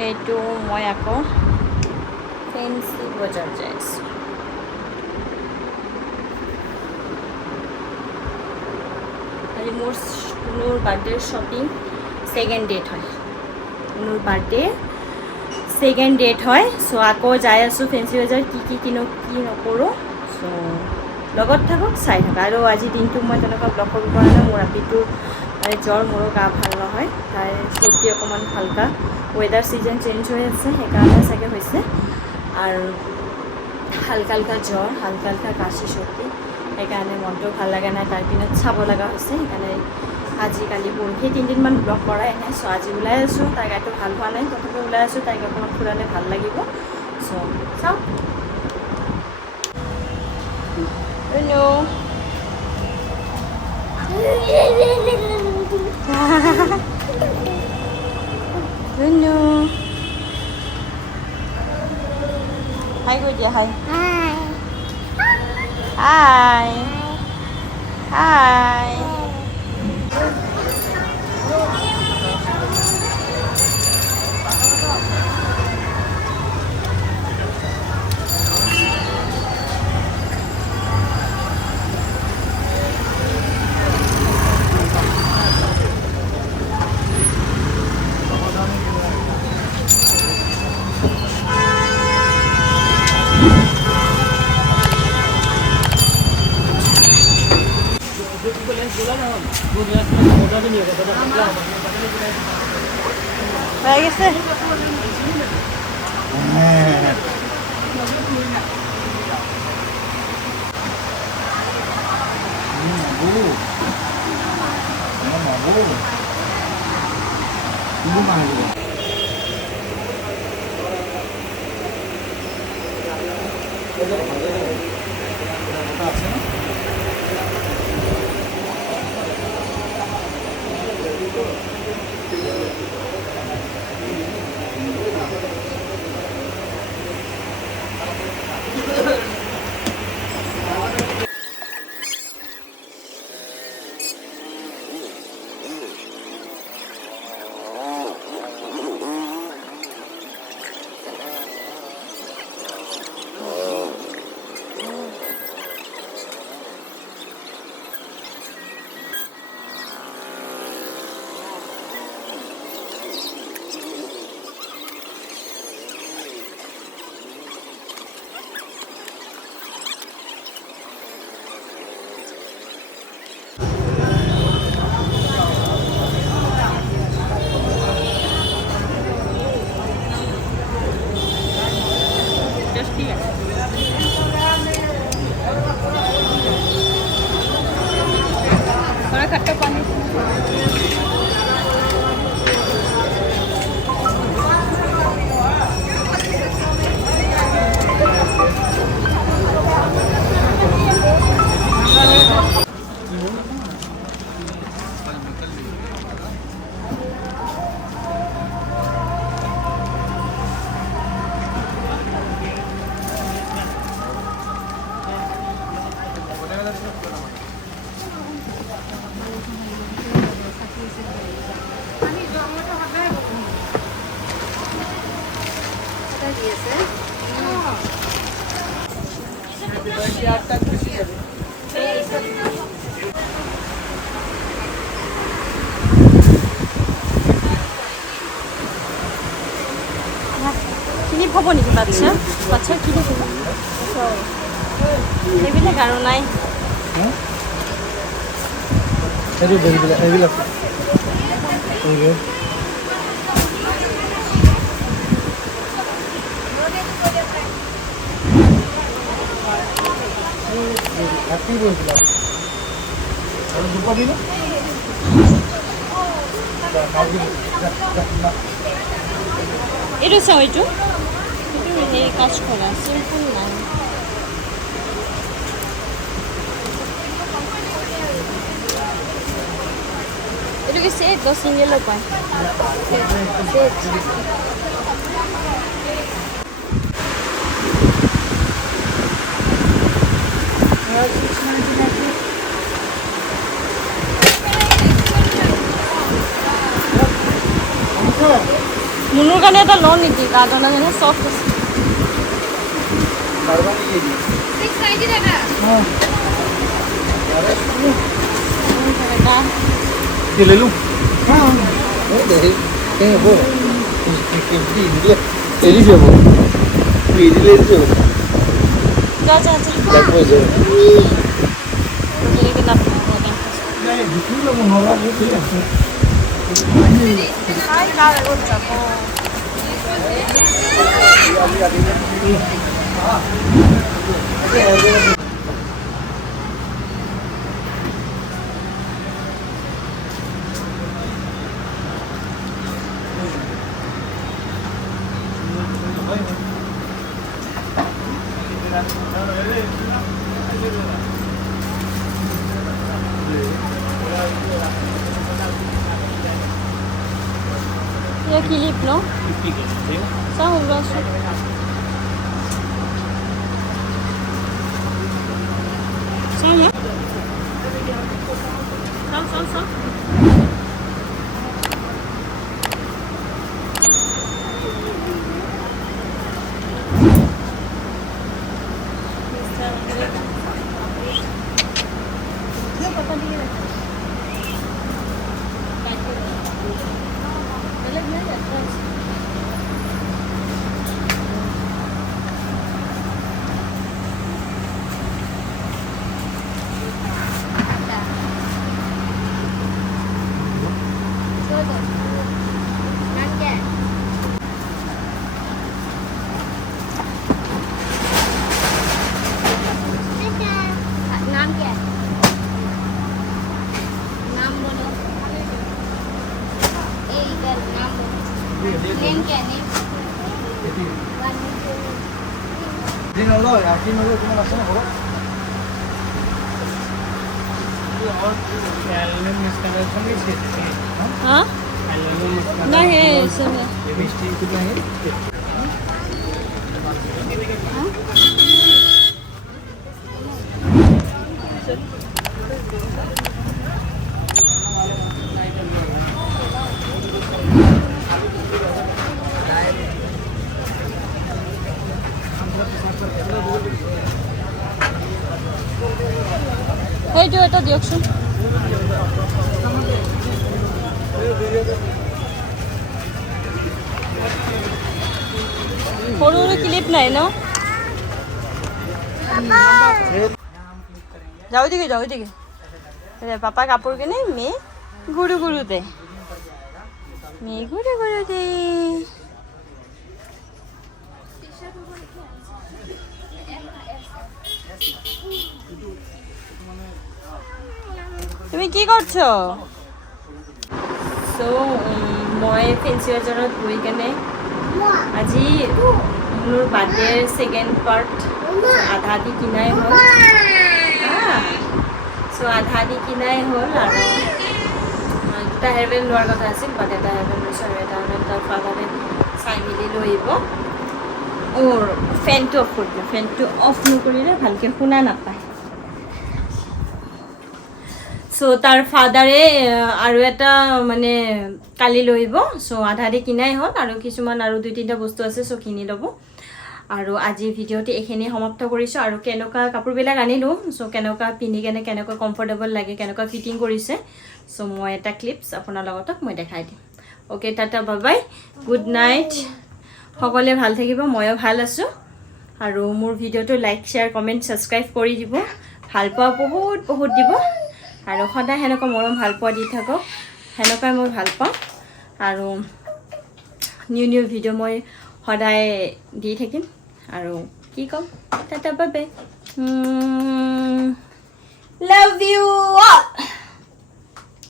এইটো মই আকৌ ফেঞ্চি বজাৰ যাই আছোঁ। আজি মোৰ কুনুৰ বাৰ্থডেৰ শ্বপিং ছেকেণ্ড ডেট হয়। কুনুৰ বাৰ্থডে ছেকেণ্ড ডেট হয়। চ' আকৌ যাই আছোঁ ফেঞ্চি বজাৰ, কি কিনো কি নকৰোঁ। চ' লগত থাকক, চাই থাকক। আৰু আজি দিনটো মই তেনেকুৱা ব্লগ কৰিব পৰা নাই। মোৰ ৰাতিটোৰ মানে জ্বৰ, মোৰো গা ভাল নহয়। তাই চৰ্দি অকণমান হালকা, ৱেডাৰ ছিজন চেঞ্জ হৈ আছে সেইকাৰণে চাগে হৈছে। আৰু হালকা হালকা জ্বৰ, হালকা হালকা কাশি চৰ্দি, সেইকাৰণে মনটো ভাল লগা নাই। তাৰ পিছত চাব লগা হৈছে। সেইকাৰণে আজিকালি পৰহি 3 দিনমান ব্লগ কৰাই নাই। চ' আজি ওলাই আছোঁ। তাইৰ গাটো ভাল হোৱা নাই, তথাপি ওলাই আছোঁ। তাইক অকণমান ফুৰালে ভাল লাগিব। চ' চাওক। হাই কৈ দিয়া, হাই হাই হাই। হয়ে গেছে। खट्टा पानी কিনি খাব নেকি বাচ্চা? বাচ্চা কিনি খাব এইবিলাক আৰু নাই। এইবিলাক এইটো চাওঁ, এইটো সেই কাজ কৰা চিম্পুল নাই। এইটো কি সেট বা সিঙ্গেলও পায়? সেট। মুনুৰ কাৰণে এটা লওঁ নেকি কাৰ্টন আছে চফ্ট আছে kinelu जा जा ये क्लिप नो ça on va sur ça là ça हाँ नहीं इसमें जो এটা দিয়কচোন সৰু সৰু ক্লিপ নাই ন যাও দিকে পাপা কাপোৰ কিনে মে গুৰু দে মে গুৰু দে তুমি কি করছো সো মই ফেন্সি বাজাৰত গৈ কেনে আজি মোৰ বাৰ্থডেৰ সেকেন্ড পাৰ্ট আধা দি কিনাই হ'ল সো আধা দি কিনাই হ'ল আৰু দুটা হেয়াৰবেণ্ড লোৱাৰ কথা আছিল বাট এটা হেয়াৰবেণ্ড লৈছোঁ আৰু এটা হেয়াৰবেণ্ড তাৰ ফাদাৰে চাই মেলি লৈ আহিব ওৰ ফেনটো অফ কৰি দিওঁ ফেনটো অফ নকৰিলে ভালকৈ শুনা নাপায় সো তাৰ ফাদাৰে আৰু এটা মানে কালি লৈ আহিব সো আধা দি কিনাই হ'ল আৰু কিছুমান আৰু দুই তিনিটা বস্তু আছে সো কিনি ল'ব আৰু আজি ভিডিঅ'টো এইখিনি সমাপ্ত কৰিছোঁ আৰু কেনেকুৱা কাপোৰবিলাক আনিলোঁ সো কেনেকুৱা পিন্ধি কেনে কেনেকুৱা কমফৰ্টেবল লাগে কেনেকুৱা ফিটিং কৰিছে সো মই এটা ক্লিপছ আপোনাৰ লগতক মই দেখাই দিম ওকে tata bye bye good night সকলোৱে ভাল থাকিব ময়ো ভাল আছোঁ আৰু মোৰ ভিডিঅ'টো লাইক শ্বেয়াৰ কমেণ্ট ছাবস্ক্ৰাইব কৰি দিব ভাল পোৱা বহুত দিব আৰু সদায় হেনেকুৱা মৰম ভাল পোৱা দি থাকক হেনেকুৱাই মই ভাল পাওঁ আৰু নিউ ভিডিঅ' মই সদায় দি থাকিম আৰু কি ক'ম tata bye bye love you all